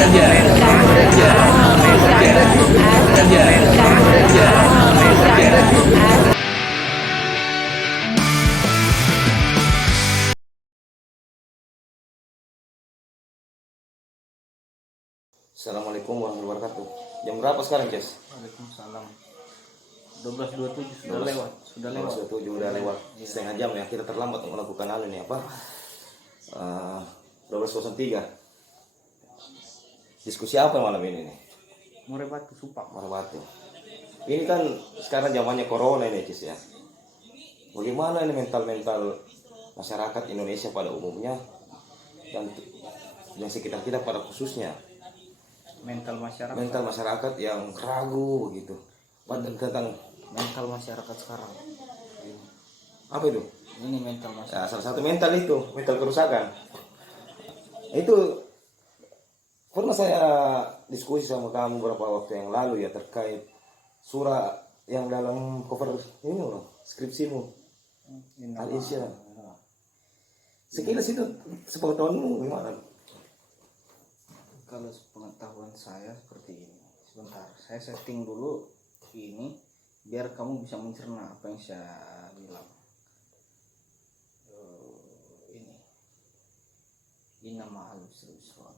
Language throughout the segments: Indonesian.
Assalamualaikum warahmatullahi wabarakatuh. Jam berapa sekarang, Jess? Waalaikumsalam. 12.27 sudah lewat. 12.27 udah lewat. Iya. Setengah jam ya. Kita terlambat untuk melakukan hal ini apa? 12.03. Diskusi apa malam ini nih? Murai batu supak. Batu. Ini kan sekarang zamannya corona ini, Jess ya. Bagaimana ini mental-mental masyarakat Indonesia pada umumnya dan yang sekitar kita pada khususnya? Mental Masyarakat yang ragu begitu tentang mental masyarakat sekarang. apa itu? Ini mental masyarakat. Ya, salah satu mental itu mental kerusakan. Itu pernah saya diskusi sama kamu beberapa waktu yang lalu ya terkait surah yang dalam cover ini loh, skripsimu Al-Insya. Sekilas itu sepengetahuanmu gimana? Kalau pengetahuan saya seperti ini. Sebentar, saya setting dulu ini biar kamu bisa mencerna apa yang saya bilang. Ini nama al-Yusron.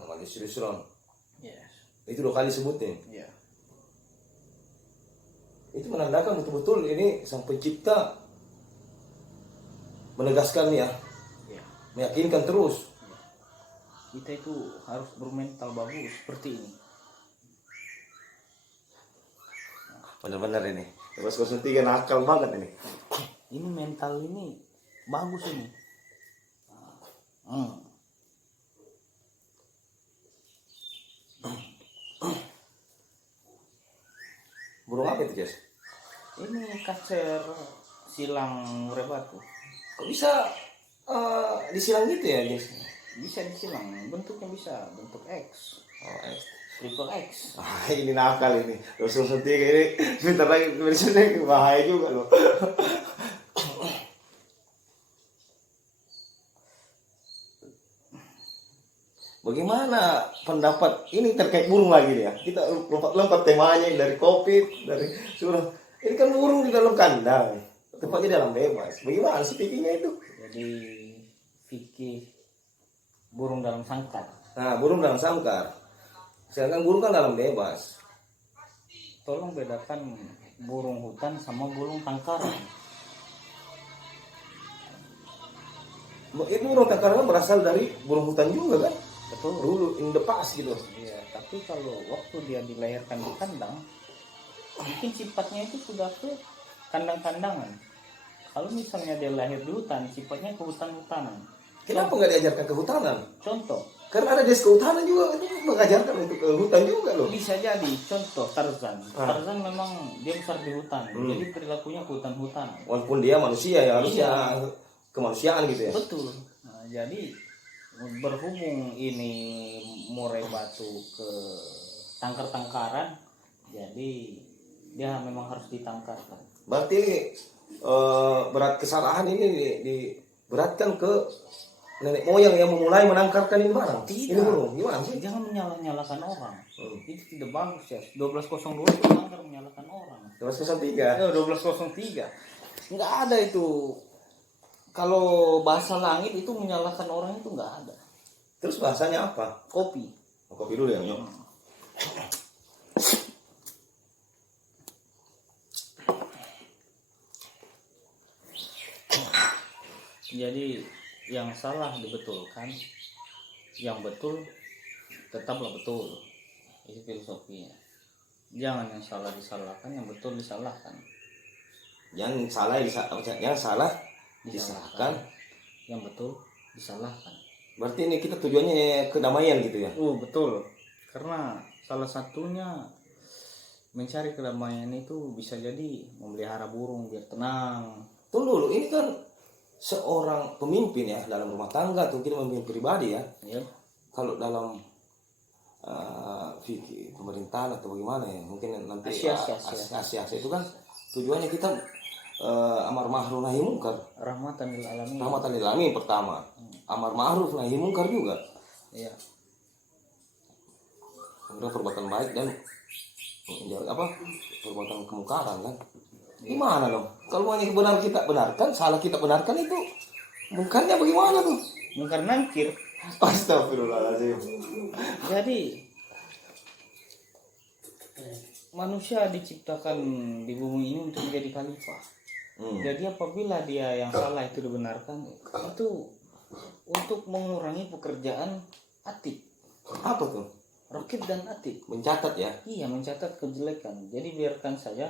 Nama Yusron. Yes. Itu 2 kali sebutin. Ya. Itu menandakan betul-betul ini sang pencipta menegaskan ya, Ya. meyakinkan terus. Kita itu harus bermental bagus seperti ini. Benar-benar ini. 1203 nakal banget ini. Ini mental ini bagus ini. Burung apa itu, Jess? Ini kacer silang murai batu. Kok bisa disilang gitu ya, Jess? Bisa disilang, bentuknya bisa bentuk X, Oh, triple X. ini nakal ini. 1203 ini bentar lagi tulisannya bahaya juga loh. Bagaimana pendapat ini terkait burung lagi nih ya? Kita lompat temanya dari COVID, dari surah. Ini kan burung di dalam kandang, tempatnya dalam bebas. Bagaimana sih pikirnya itu? Jadi fikih burung dalam sangkar. Nah, burung dalam sangkar. Sedangkan burung kan dalam bebas. Tolong bedakan burung hutan sama burung tangkaran. Itu burung tangkaran kan berasal dari burung hutan juga kan? Betul. Dulu in the past gitu. Iya, tapi kalau waktu dia dilahirkan di kandang, mungkin sifatnya itu sudah ke kandang-kandangan. Kalau misalnya dia lahir di hutan, sifatnya ke hutan-hutanan. Kenapa nggak diajarkan kehutanan? Contoh, Karena ada des kehutanan juga, itu mengajarkan untuk ke hutan juga loh. bisa jadi contoh Tarzan. Tarzan memang dia besar di hutan, jadi perilakunya ke hutan-hutan. Walaupun dia manusia ya harusnya kemanusiaan gitu ya. Betul. Nah, jadi berhubung ini murai batu ke tangkar-tangkaran, jadi dia memang harus ditangkarkan. Berarti berat kesalahan ini diberatkan ke nenek moyang yang memulai menangkarkan ini barang. Tidak. Ini burung gimana sih? Jangan menyalahkan orang. Itu tidak bagus ya. 12.02 itu tangkar menyalahkan orang. 1203. 12.03. Enggak ada itu. Kalau bahasa langit itu menyalahkan orang itu enggak ada. Terus bahasanya apa? Kopi. Kopi dulu ya, Nyok. Jadi yang salah dibetulkan, yang betul tetaplah betul. Itu filosofinya. Jangan yang salah disalahkan, yang betul disalahkan. Yang salah disalahkan, yang betul disalahkan. Berarti ini kita tujuannya kedamaian gitu ya? Betul. Karena salah satunya mencari kedamaian itu bisa jadi memelihara burung biar tenang. Tunggu dulu, ini kan seorang pemimpin ya dalam rumah tangga atau mungkin pemimpin pribadi ya. Ya. Kalau dalam fikih pemerintahan atau bagaimana ya, mungkin nanti Asia itu kan tujuannya kita amar ma'ruf nahi munkar, Rahmatan lil alamin. rahmatan lil alamin pertama. Amar ma'ruf nahi munkar juga. Iya. melakukan perbuatan baik dan perbuatan kemungkaran kan. Gimana dong? Kalau mau yang benar kita benarkan, salah kita benarkan itu mungkarnya bagaimana tuh? Mungkar nangkir. Astagfirullahaladzim. Jadi manusia diciptakan di bumi ini untuk menjadi khalifah. Jadi apabila dia yang salah itu dibenarkan, itu untuk mengurangi pekerjaan atid. Apa tuh? Rokib dan atid. Mencatat ya? Iya, mencatat kejelekan. Jadi biarkan saja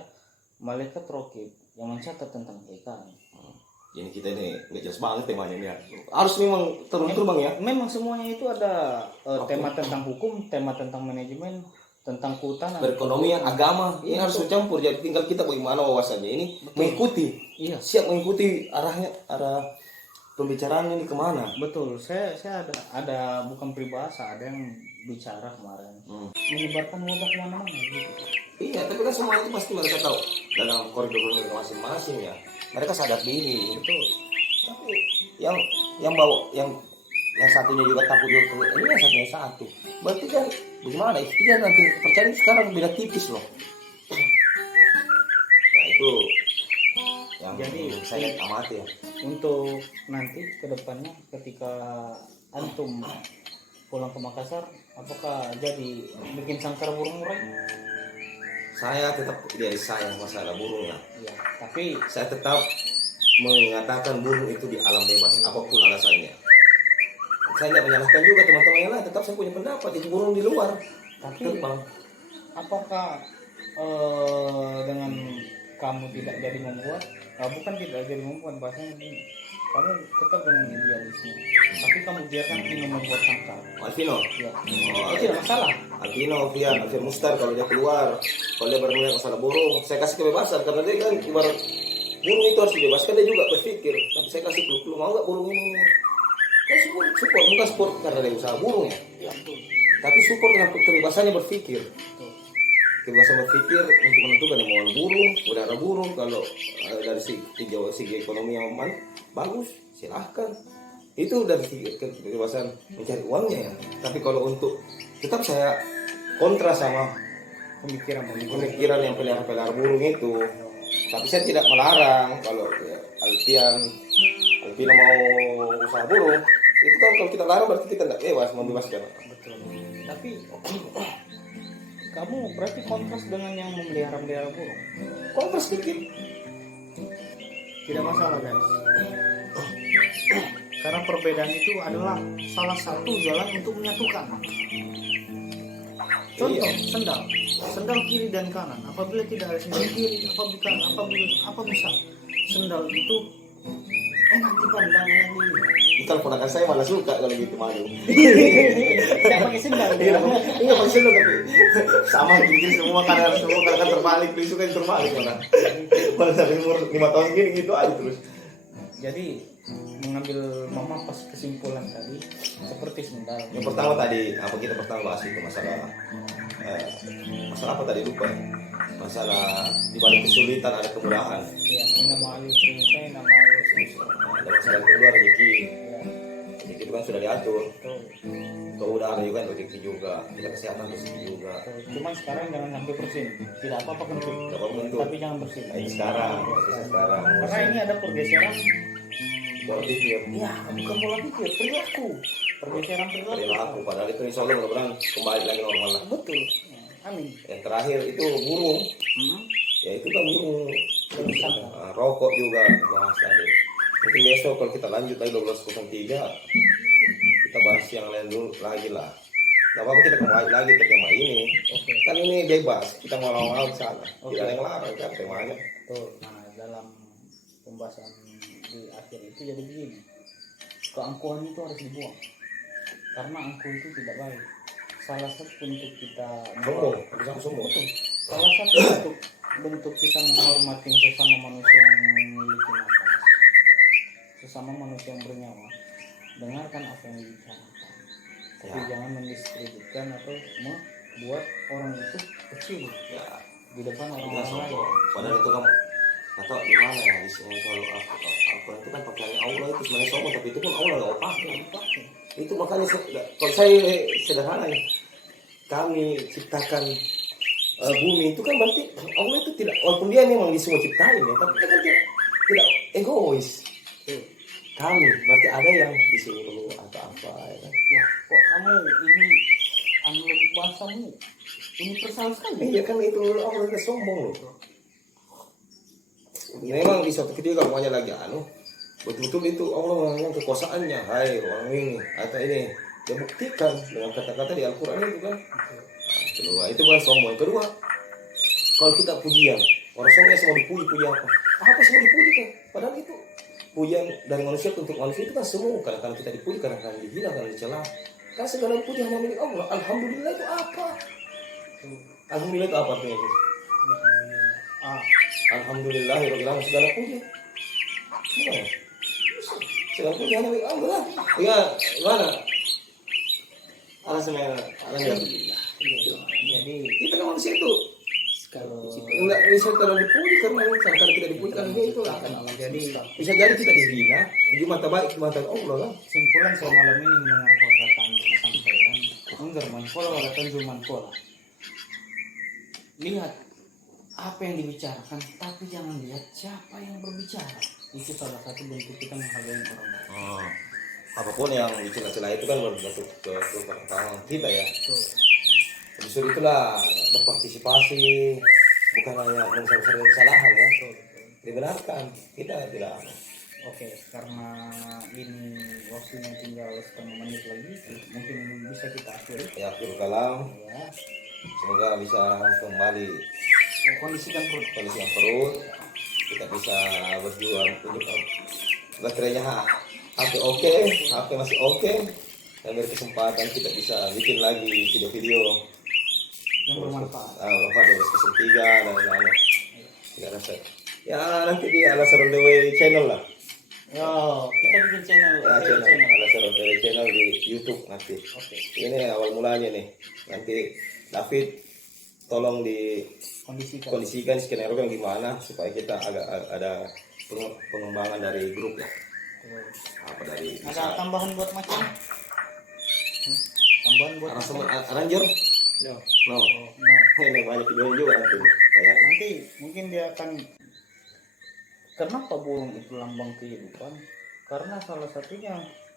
malaikat rokib yang mencatat tentang kebaikan. Ini kita ini nggak jelas banget temanya ini ya. Harus memang teruntur bang ya. Memang semuanya itu ada tema tentang hukum, tema tentang manajemen, tentang kehutanan, Perekonomian, agama, ini harus mencampur. Jadi tinggal kita bagaimana wawasannya ini mengikuti. Iya. Siap mengikuti arah pembicaraan ini kemana. Betul. Saya ada bukan peribahasa, ada yang bicara kemarin. Menyebarkan wabah kemana-mana gitu. Iya, tapi kan semua itu pasti mereka tahu dalam koridor mereka masing-masing ya. Mereka sadar diri. Betul. Tapi yang bawa yang satunya juga takut juga ini yang satunya satu. Berarti kan bagaimana? Ikhtiar nanti percaya sekarang beda tipis loh. Ya itu yang Jadi saya amati ya. untuk nanti kedepannya ketika antum pulang ke Makassar, apakah jadi bikin sangkar burung murai? Saya tetap dari saya masalah burung ya. Iya. Tapi Saya tetap mengatakan burung itu di alam bebas apapun alasannya. Saya tidak menyalahkan juga teman-teman yang lain. Tetap saya punya pendapat itu burung di luar. tapi Terbang. apakah dengan kamu tidak jadi membuat, bukan tidak jadi membuat, bahasanya begini, kamu tetap dengan idealisme, tapi kamu biarkan Vino membuat sangkar. Alvino. Ya. Oh, Itu tidak masalah. Alvino, Alfian Mustar kalau dia keluar, kalau dia berminat masalah burung, saya kasih kebebasan karena dia kan ibarat burung itu harus dibebaskan, dia juga berpikir. Tapi saya kasih clue, mau nggak burung ini? Saya support, bukan support karena dia usaha burung ya. Ya, betul. Tapi support dengan kebebasannya berpikir. Betul. Kebebasan berpikir untuk menentukan yang mau burung, udara burung. Kalau dari segi ekonomi yang bagus, silahkan. Itu dari segi kebebasan mencari uangnya ya. Tapi kalau untuk tetap saya kontra sama pemikiran yang pelihara burung itu. Tapi saya tidak melarang kalau ya, Alpina mau usaha burung. Itu kan kalau kita larang berarti kita tidak bebas membebaskan. Betul. Tapi kamu berarti kontras dengan yang memelihara burung. Kontras dikit. Tidak masalah guys. Karena perbedaan itu adalah salah satu jalan untuk menyatukan. Contoh, sendal kiri dan kanan. Apabila tidak ada sendal kiri, apa bisa sendal itu enak dipandang, enak dilihat. Kalau ponakan saya malah suka kalau gitu madu. Tidak pakai sendal. Iya, enggak pakai sendal tapi sama gitu semua kadang terbalik, dia suka yang terbalik mana. Pada sampai umur 5 tahun gini gitu aja terus. Jadi mengambil memampas kesimpulan tadi seperti sendal. Yang pertama tadi apa kita pertama bahas itu masalah apa tadi lupa ya? Masalah di balik kesulitan ada kemudahan. Ya, ini nama Yusri, nama Yusri. Ada masalah kedua rezeki. Ya, Rezeki itu kan sudah diatur. betul. Kemudahan juga rezeki juga. Kita kesehatan rezeki juga. Cuman sekarang jangan sampai bersin. Tidak apa-apa kentut. Tidak apa-apa kentut. Tapi jangan bersin. Sekarang. Karena ini ada pergeseran. Pola pikir. Ya, bukan pola pikir, perilaku. Pergeseran Perilaku. Padahal itu insya Allah mudah-mudahan kembali lagi normal lah. Betul. Ya, amin. Yang terakhir itu burung. Ya itu kan burung. Rokok juga bahas tadi. Mungkin besok kalau kita lanjut lagi 12.03 kita bahas yang lain dulu lagi lah. Gak apa-apa kita kembali lagi ke tema ini. Oke. Kan ini bebas, kita mau di sana. Oke. Tidak ada yang larang kan temanya. Betul. Nah, dalam pembahasan di akhir itu jadi begini. Keangkuhan itu harus dibuang. Karena angkuh itu tidak baik. Salah satu bentuk kita Sombong, bisa sombong. Betul. Salah satu bentuk kita menghormati sesama manusia yang memiliki nafas, sesama manusia yang bernyawa, dengarkan apa yang dibicarakan, tapi jangan mendiskreditkan atau membuat orang itu kecil Ya, di depan kita orang lain. sombong. Padahal itu kamu atau gimana ya di sini kalau aku itu kan pakai Allah itu sebenarnya sombong, tapi itu pun Allah nggak pakai. Itu makanya kalau saya sederhana ya. kami ciptakan bumi itu kan berarti Allah itu tidak, walaupun dia memang di semua ciptain ya, tapi dia kan tidak egois. Kami berarti ada yang disuruh atau apa ya kan? Wah, kok kamu ini lebih bahasamu universal sekali. Iya kan itu Allah udah sombong loh. Memang di suatu ketika kalau lagi betul-betul itu Allah mengangkat kekuasaannya. Hai orang ini atau ini, dia buktikan dengan kata-kata di Al-Quran itu kan. Nah, kedua itu bukan sombong. Kedua, kalau kita pujian, orang sombong semua dipuji apa? Apa semua dipuji kan? Padahal itu pujian dari manusia untuk manusia itu kan semua. Kadang-kadang kita dipuji, kadang-kadang dihina, kadang dicela. Kan segala puji hanya milik Allah. Alhamdulillah itu apa? Alhamdulillah itu apa artinya? Alhamdulillah segala puji. Gimana? Segala puji hanya milik Allah. Ya, gimana? Alasannya alhamdulillah. Jadi Kita kan manusia itu kalau enggak bisa terlalu dipuji karena kalau kita dipuji karena dia itu akan jadi bisa jadi kita dihina di mata baik di mata Allah kan. simpulan saya malam ini mendengar perkataan sampaian enggak manpola wala tanjung manpola. Lihat apa yang dibicarakan, tapi jangan lihat siapa yang berbicara. Itu salah satu bentuk kita menghargai orang lain. Apapun yang dicela-cela itu kan berbentuk keberkahan kita ya. Betul. Justru itulah berpartisipasi, bukan hanya menyelesaikan kesalahan ya. Dibenarkan, kita tidak. Oke, karena ini waktunya tinggal setengah menit lagi, mungkin bisa kita akhiri. Ya, akhir kalam. Ya, Semoga bisa kembali kondisikan perut. kondisi yang perut. Kita bisa berjuang untuk baterainya HP oke, HP masih oke. Dan dari kesempatan kita bisa bikin lagi video-video Yang bermanfaat. bermanfaat dari season 3 dan lain-lain. Tidak rasa. Ya nanti di Alasan on the Way channel lah. Yo, kita bikin channel. Ya, channel Alasan on the Way channel di YouTube nanti. Oke. Ini awal mulanya nih. Nanti David tolong kondisikan skenario kan gimana supaya kita agak ada pengembangan dari grup ya. Apa dari Ada tambahan buat macam? Tambahan buat arranger? Yo. No. No. Ini banyak video juga nanti. Kayak Nanti mungkin dia akan. Kenapa burung itu lambang kehidupan? Karena salah satunya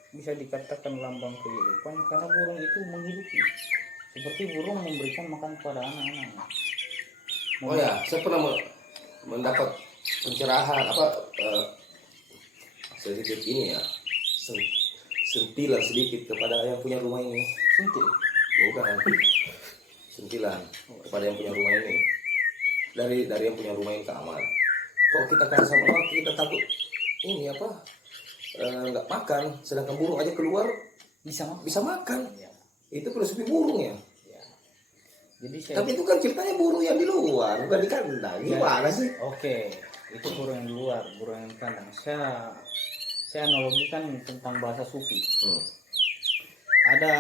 bisa dikatakan lambang kehidupan karena burung itu menghidupi. Seperti burung memberikan makan kepada anak-anaknya. oh ya, saya pernah mendapat pencerahan sedikit ini ya, sentilan sedikit kepada yang punya rumah ini. Sentil. Bukan sentilan kepada yang punya rumah ini. Dari yang punya rumah ini ke amal. Kok kita kan sama orang kita takut ini apa? Nggak makan, sedangkan burung aja keluar bisa makan. Ya. Itu filosofi burung ya. Ya. Jadi saya Tapi itu kan ceritanya burung yang di luar, bukan di kandang. Gimana sih? Oke, itu burung yang di luar, burung yang di kandang. Saya analogikan tentang bahasa sufi. Ada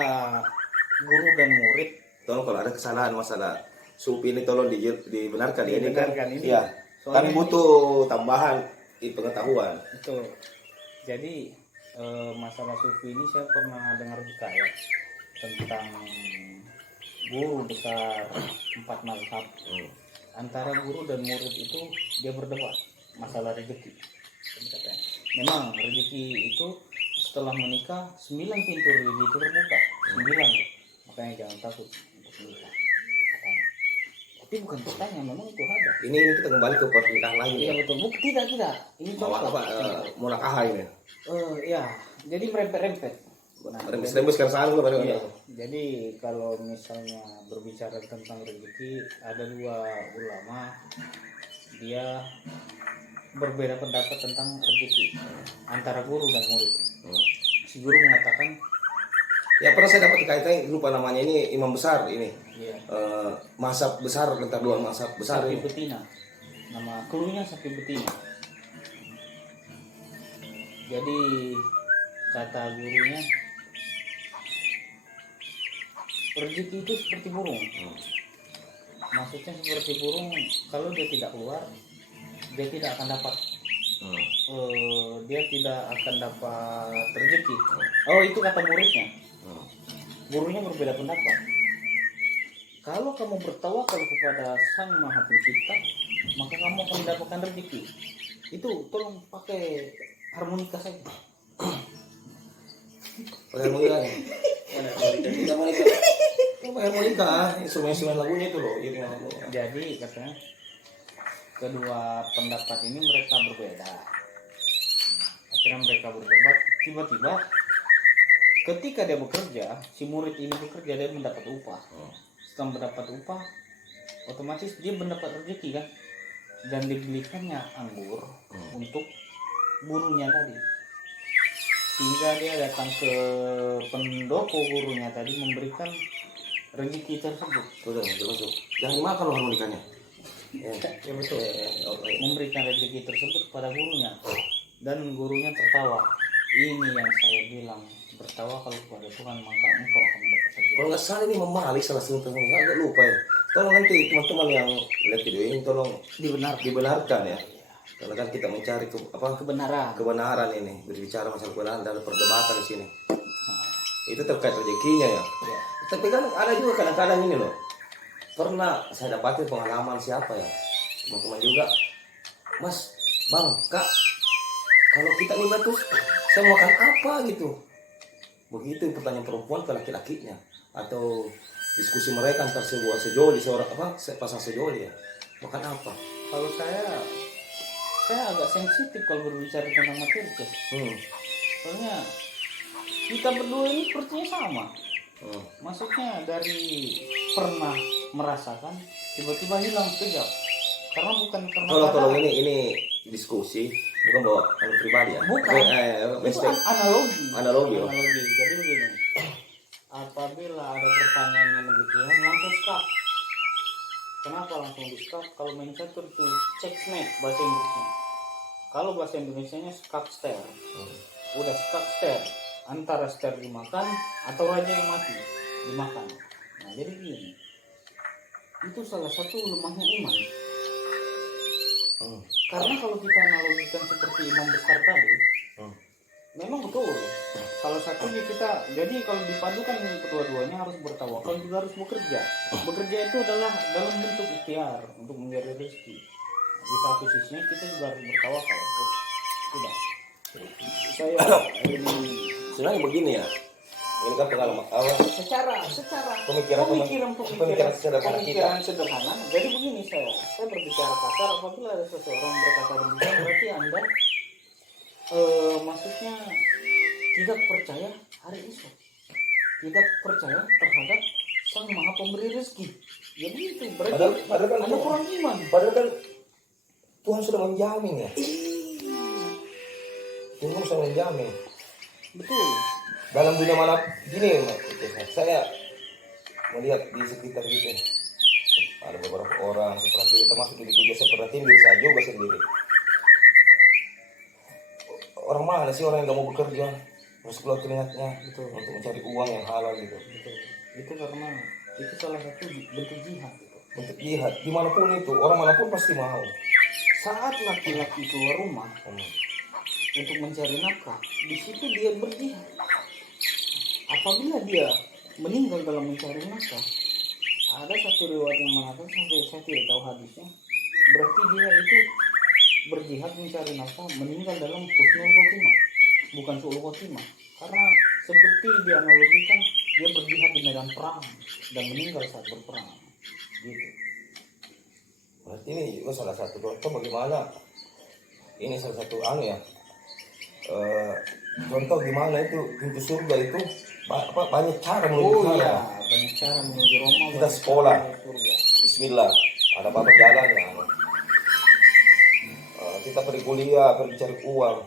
guru dan murid. Tolong kalau ada kesalahan masalah supi ini tolong dibenarkan. Ini kan Dibenarkan ini. ya. Soalnya Kami butuh tambahan di pengetahuan. itu. Jadi masalah sufi ini saya pernah dengar hikayat tentang guru besar 4 mazhab. Antara guru dan murid itu dia berdebat masalah rezeki. Jadi katanya, memang rezeki itu setelah menikah 9 pintu rezeki itu terbuka. 9. Makanya jangan takut untuk menikah. Katanya. Tapi bukan katanya, memang itu ada. Ini kita kembali ke pernikahan lagi Iya nih. betul. Tidak. Ini contoh. Mau nakah ini. Ya, jadi merempet-rempet. Nah, Rembes kan sana loh iya. Jadi kalau misalnya berbicara tentang rezeki, ada 2 ulama, dia berbeda pendapat tentang rezeki antara guru dan murid. Si guru mengatakan, Ya pernah saya dapat kaitannya, lupa namanya, ini imam besar ini. iya, Mazhab besar tentang 2 mazhab besar sapi ini. betina. Nama keluarnya sapi betina. Jadi kata gurunya, rezeki itu seperti burung. Maksudnya seperti burung, kalau dia tidak keluar, dia tidak akan dapat. Dia tidak akan dapat rezeki. Oh, itu kata muridnya. Gurunya berbeda pendapat. Kalau kamu bertawakal kepada Sang Maha Pencipta, maka kamu akan mendapatkan rezeki. Itu tolong pakai harmonika saja. Pakai harmonika ya. Kita harmonika. Pakai harmonika, instrumen-instrumen lagunya itu loh, iringan lagunya. Jadi katanya kedua pendapat ini mereka berbeda. Akhirnya mereka berdebat. Tiba-tiba ketika dia bekerja, si murid ini bekerja, dia mendapat upah. Setelah mendapat upah, otomatis dia mendapat rezeki kan, dan dibelikannya anggur untuk gurunya tadi, sehingga dia datang ke pendopo gurunya tadi memberikan rezeki tersebut. Betul, betul. Jangan dimakan loh harmonikanya. Ya betul. Oke. Memberikan rezeki tersebut kepada gurunya, dan gurunya tertawa. Ini yang saya bilang, bertawakal kepada Tuhan maka engkau akan mendapat rezeki. Kalau nggak salah ini memali salah satu teman, agak lupa ya. Tolong nanti teman-teman yang lihat video ini tolong dibenarkan ya. Karena kan kita mencari kebenaran ini, berbicara masalah kebenaran dan perdebatan di sini. Itu terkait rezekinya ya. Ya. Tapi kan ada juga kadang-kadang ini loh. Pernah saya dapatin pengalaman siapa ya? Teman-teman juga. Mas, Bang, Kak, kalau kita nih terus saya mau makan apa gitu. Begitu pertanyaan perempuan ke laki-lakinya, atau diskusi mereka antar sebuah sejoli, seorang pasang sejoli ya, makan apa? Kalau saya agak sensitif kalau berbicara tentang materi, Cez. Soalnya kita berdua ini sepertinya sama. Maksudnya dari pernah merasakan tiba-tiba hilang sekejap. Karena bukan karena Tolong ini diskusi, bukan bawa anu pribadi ya. Bukan. Itu analogi. Oh. Jadi begini. Apabila ada pertanyaan yang demikian langsung stop. Kenapa langsung di stop? Kalau main catur itu checkmate bahasa Inggrisnya. Kalau bahasa Indonesianya skak stare. Udah skak stare, antara stare dimakan atau raja yang mati dimakan. Nah jadi gini, itu salah satu lemahnya iman. Karena kalau kita analogikan seperti imam besar tadi, memang betul. Kalau satunya kita, jadi kalau dipadukan ini kedua-duanya harus bertawakal, juga harus bekerja. Bekerja itu adalah dalam bentuk ikhtiar untuk mencari rezeki. Di satu sisinya kita juga harus bertawakal. Tidak. Saya Sebenarnya begini ya. Ini kan pengalaman awal. secara Pemikiran sederhana. Jadi begini, saya berbicara kasar. Apabila ada seseorang berkata demikian, berarti Anda maksudnya tidak percaya hari esok, tidak percaya terhadap Sang Maha Pemberi rezeki. Jadi itu berarti Padahal kan Anda kurang iman. Padahal kan Tuhan sudah menjamin ya. Tuhan sudah menjamin. Betul. Dalam dunia mana gini, saya melihat di sekitar gitu, ada beberapa orang seperti termasuk diriku juga seperti diri saya juga sendiri. Orang mana sih orang yang gak mau bekerja, harus keluar keringatnya gitu untuk mencari uang yang halal gitu. Betul. Itu karena itu salah satu bentuk jihad gitu. Bentuk jihad dimanapun itu, orang manapun pasti mau. Saat laki-laki keluar rumah untuk mencari nafkah, di situ dia berjihad. Apabila dia meninggal dalam mencari nafkah, ada satu riwayat yang mengatakan, saya tidak tahu hadisnya, berarti dia itu berjihad mencari nafkah meninggal dalam husnul khotimah, bukan su'ul khotimah. Karena seperti dianalogikan, dia berjihad di medan perang dan meninggal saat berperang. Gitu. Berarti ini juga salah satu contoh bagaimana ini salah satu ya. Contoh gimana itu pintu surga itu banyak cara menuju sana. Iya, banyak cara menuju Roma. Kita sekolah, Bismillah, ada apa jalan ya. Kita pergi kuliah, pergi cari uang,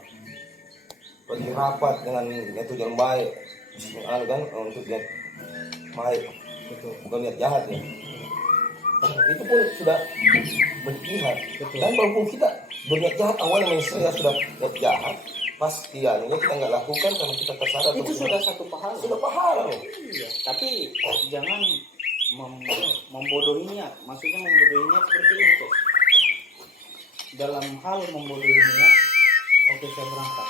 pergi rapat dengan tujuan baik, Bismillah kan untuk lihat baik, bukan lihat jahat ya. Itu pun sudah berjihad. Dan walaupun kita berniat jahat awalnya saya sudah lihat jahat, pasti ya kita nggak lakukan karena kita tersadar itu sudah satu pahala. Sudah pahala loh. Iya, tapi jangan membodohinya. Maksudnya membodohinya seperti itu. Dalam hal membodohi niat, oke saya berangkat.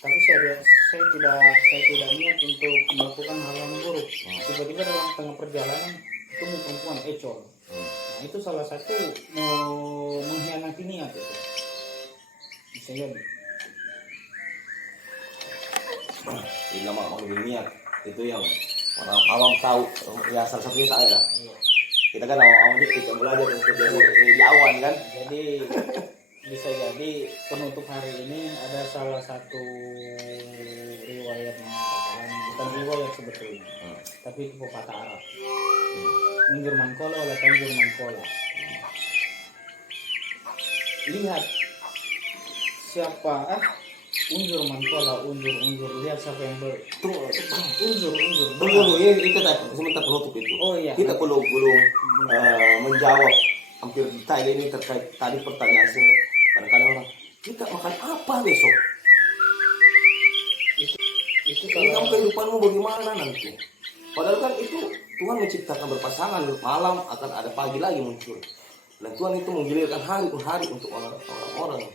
Tapi saya tidak niat untuk melakukan hal yang buruk. Tiba-tiba dalam tengah perjalanan ketemu perempuan ecol. Nah, itu salah satu mengkhianati niat itu. Bisa jadi. Bila mau niat itu yang orang awam tahu, ya salah satunya saya lah. Iya. Kita kan awam dikit yang belajar untuk jadi awan kan. Jadi bisa jadi penutup hari ini ada salah satu riwayat yang mengatakan, bukan riwayat sebetulnya, tapi itu pepatah Arab. Unjur mankola oleh tanjur mankola. Lihat siapa unjur mankola, unjur lihat siapa yang Tunggu, unjur. tunggu, ini kita sebentar penutup itu. Oh iya. Kita belum menjawab hampir detail ini terkait tadi pertanyaan saya. Kadang-kadang orang, kita makan apa besok? Itu Ini kamu kalau kehidupanmu bagaimana nanti? Padahal kan itu Tuhan menciptakan berpasangan, malam akan ada pagi lagi muncul. Dan Tuhan itu menggilirkan hari per hari untuk orang-orang.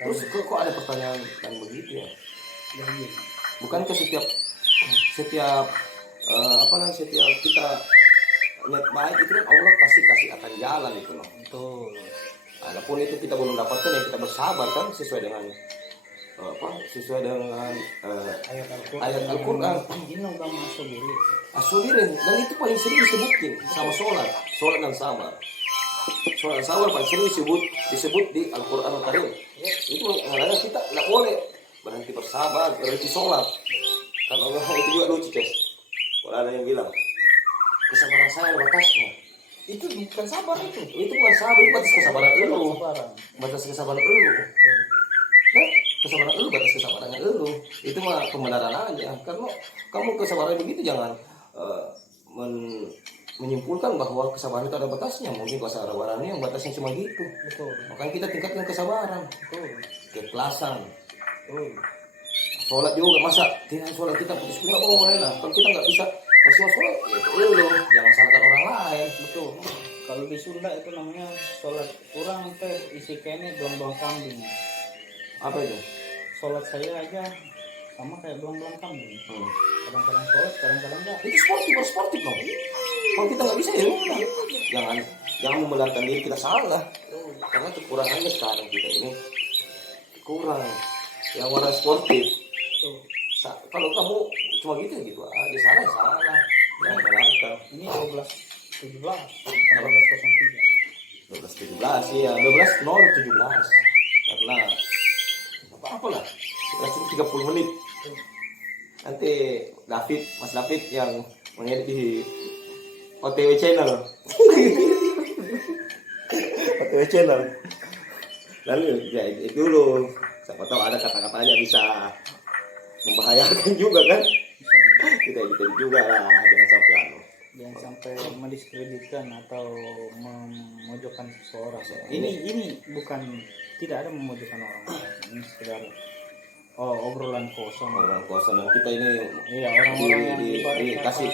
Terus kok ada pertanyaan yang begitu ya? begini. Bukankah setiap setiap kita niat baik itu kan Allah pasti kasih akan jalan itu loh. Betul. Adapun itu kita belum dapatkan ya kita bersabar kan sesuai dengan ayat Al-Quran. Ini udah masuk dulu. Asulirin dan itu paling sering disebutin sama sholat dan sabar. Sholat dan sabar paling sering disebut di Al-Quran Al-Karim. Itu makanya kita nggak boleh berhenti bersabar, berhenti sholat. Karena Allah itu juga lucu guys. Kalau ada yang bilang kesabaran saya ada batasnya. Itu bukan sabar itu bukan sabar, itu batas kesabaran lu. Batas kesabaran lu. Kesabaran lu batas kesabarannya lu. Itu mah pembenaran aja. Karena kamu kesabaran begitu jangan menyimpulkan bahwa kesabaran itu ada batasnya. Mungkin kesabarannya yang batasnya cuma gitu. Betul. Makanya kita tingkatkan kesabaran, Betul. keikhlasan. Betul. Sholat juga masa tidak sholat kita putus nggak boleh lah. Kalau kita nggak bisa masih sholat, ya itu lu jangan salahkan orang lain. Betul. Kalau di Sunda itu namanya sholat kurang teh isi kene belang-belang kambing. Apa itu? Sholat saya aja sama kayak belang-belang kambing. Kadang-kadang sholat, kadang-kadang enggak. Itu sportif dong. Kalau kita nggak bisa ya udah. Jangan membenarkan diri kita salah. Karena kekurangannya sekarang kita ini kurang. Yang warna sportif. Kalau kamu cuma gitu ya gitu aja salah. Jangan benarkan. Ini 12-17 bukan 12-03. 12-17 ya 12-0-17 karena apa lah kita cuma 30 menit nanti Mas David yang mengedit di OTW channel lalu ya itu dulu siapa tahu ada kata-katanya bisa membahayakan juga kan kita editin juga lah jangan sampai Mendiskreditkan atau memojokkan seseorang. Ini bukan tidak ada memojokkan orang. Ini sekedar obrolan kosong. Dan kita ini Iya, orang-orang yang dikasih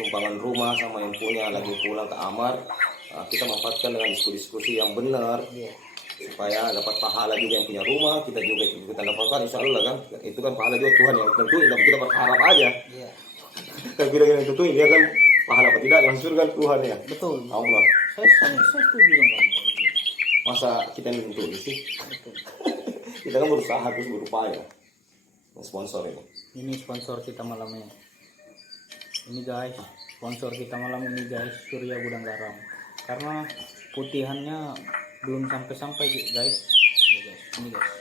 tumpangan rumah sama yang punya lagi pulang ke amar. Kita manfaatkan dengan diskusi yang benar. Iya. Supaya dapat pahala juga yang punya rumah, kita juga kita dapatkan insya Allah kan. Itu kan pahala juga Tuhan yang tentuin, tapi kita berharap aja. Iya. Kan kita yang tentuin dia kan pahala apa tidak yang surga kan Tuhan ya. Betul. Allah. Saya setuju dengan kamu. Masa kita yang tentuin sih? Betul. Kita kan berusaha terus berupaya. Sponsor ini. Ini sponsor kita malam ini. Ini guys, sponsor kita malam ini guys, Surya Gudang Garam. Karena putihannya belum sampai guys. Ini guys.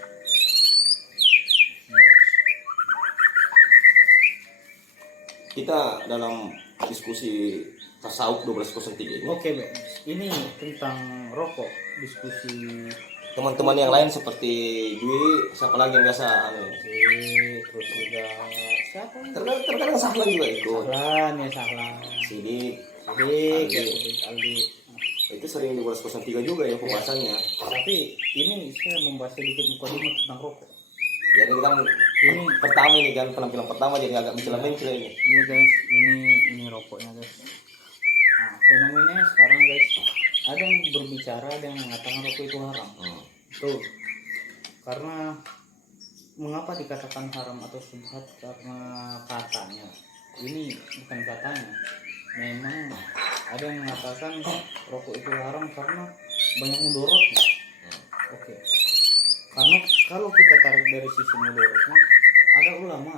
Kita dalam diskusi tasawuf 1203 ini. Oke, ini tentang rokok, diskusi Teman-teman yang lain seperti Dwi, siapa lagi yang biasa terus juga siapa? terkadang Sahlan juga ikut. Sahlan. Sidik, Aldi. itu sering di 1203 juga ya pembahasannya. Tapi ini saya membahas sedikit mukadimah tentang rokok. Jadi kan ini pertama ini kan penampilan pertama jadi agak mencela-mencela ini. Iya guys, ini rokoknya guys. Nah, fenomenanya sekarang guys, ada yang berbicara, ada yang mengatakan rokok itu haram. Betul. Karena mengapa dikatakan haram atau subhat? Karena katanya ini bukan katanya, memang ada yang mengatakan rokok itu haram karena banyak mudorotnya. Oke, karena kalau kita tarik dari sisi mudorotnya, ada ulama.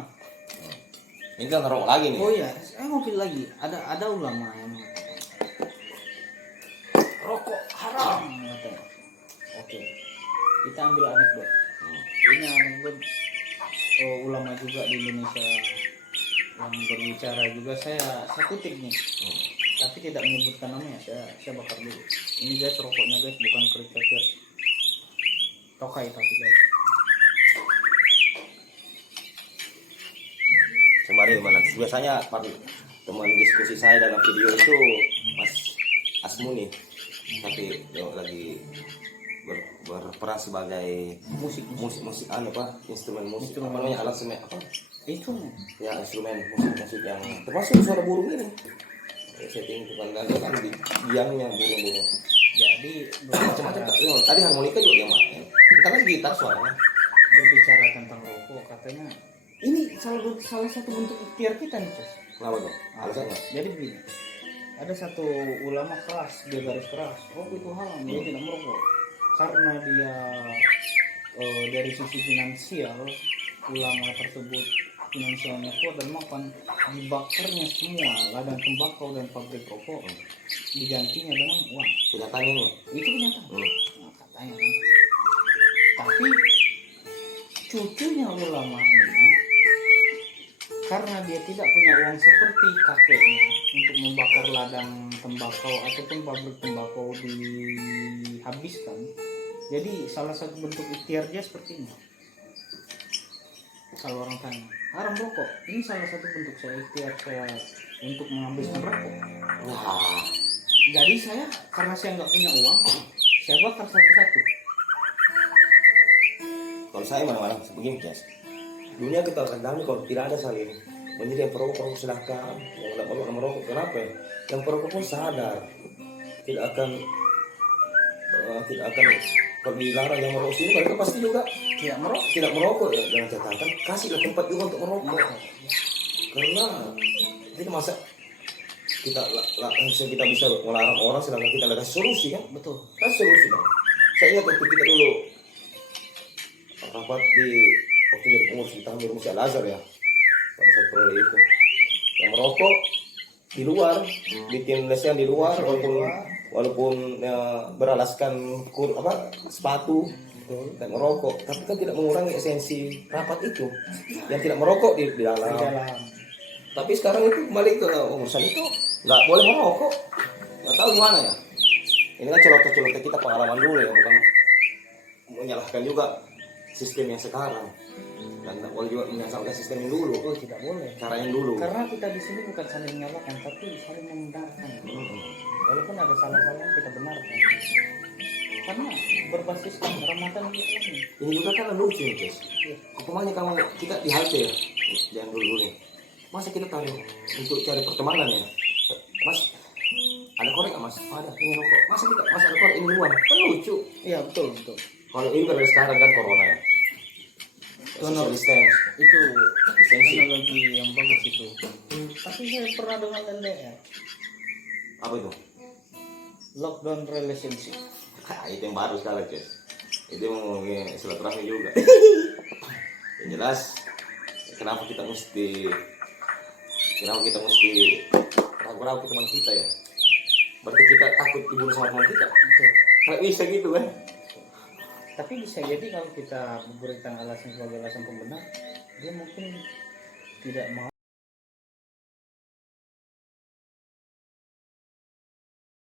Ini kan rokok lagi nih. Oh iya, saya mau pilih lagi. Ada ulama yang mengatakan rokok haram katanya. Oke, kita ambil anekdot. Ini anekdot ulama juga di Indonesia yang berbicara juga. Saya kutip nih, tapi tidak menyebutkan namanya. Saya bakar dulu. Ini guys rokoknya guys, bukan kriket tokai tapi guys. Sembari mana? Biasanya teman diskusi saya dalam video itu Mas Asmuni, tapi lagi berperan sebagai musik apa instrumen musik apa namanya alat semen apa Itu ya instrumen musik yang termasuk suara burung ini setting itu kan di biangnya burung-burung jadi macam-macam. Tadi harmonika juga dia main, kita lagi gitar suaranya. berbicara tentang rokok, katanya ini salah satu bentuk ikhtiar kita nih, Cus. Kenapa dong? Alasannya? Jadi begini, ada satu ulama keras, dia garis keras, rokok itu haram, dia tidak merokok karena dia dari sisi finansial, ulama tersebut finansialnya kuat dan makan, dibakarnya semua ladang tembakau dan pabrik rokok, digantinya dengan uang. Kenyataannya nih. Itu kenyataan. Nah, katanya kan. Tapi cucunya ulama ini, karena dia tidak punya uang seperti kakeknya untuk membakar ladang tembakau ataupun pabrik tembakau dihabiskan, jadi salah satu bentuk ikhtiar dia seperti ini. Kalau orang tanya haram rokok, ini salah satu bentuk saya ikhtiar saya untuk menghabiskan rokok. Wah, Jadi saya, karena saya nggak punya uang, saya bakar satu-satu. kalau saya mana-mana begini guys. Dunia kita akan damai kalau tidak ada saling menjadi yang perokok silakan, yang tidak perokok merokok. Kenapa? Yang perokok pun sadar tidak akan kalau dilarang yang merokok sini, mereka pasti juga tidak merokok ya. Jangan catatan, kasihlah tempat juga untuk merokok. Karena kita masa kita bisa melarang orang sedangkan kita ada solusi kan? Betul. Kasih solusi dong. Saya ingat waktu kita dulu rapat di waktu jadi pengurus di Tanjung Musi Al-Azhar ya, pada saat periode itu yang merokok di luar, bikin lesehan di luar walaupun beralaskan sepatu dan merokok, tapi kan tidak mengurangi esensi rapat itu yang tidak merokok di dalam. Tapi sekarang itu kembali ke urusan itu nggak boleh merokok, nggak tahu gimana ya. Ini kan celoteh kita pengalaman dulu ya, bukan menyalahkan juga sistem yang sekarang, dan tidak boleh juga menyalahkan sistem yang dulu. Oh, tidak boleh. Cara yang dulu. Karena kita di sini bukan saling menyalahkan, tapi saling membenarkan. Walaupun ada salah-salah kita benarkan. Karena berbasiskan Ramadan ini. Ini juga kan lucu nih guys. Kemana kita di halte ya, jangan dulu nih. Masa kita tahu untuk cari pertemanan ya, Mas ada korek nggak Mas? Ada, ini rokok. Masa ada korek ini luar? Kan lucu. Iya betul. Kalau ini kan sekarang kan corona ya. Social distance. Itu Distensi. teknologi yang bagus itu. Tapi saya pernah dengar LDR, Apa itu? lockdown relationship. Itu yang baru sekali guys. Itu mau silaturahmi juga. Yang jelas kenapa kita mesti ragu-ragu ke teman kita ya? Berarti kita takut dibunuh sama teman kita. Betul. Nggak bisa gitu kan? Tapi bisa jadi kalau kita memberikan alasan sebagai alasan pembenar, dia mungkin tidak mau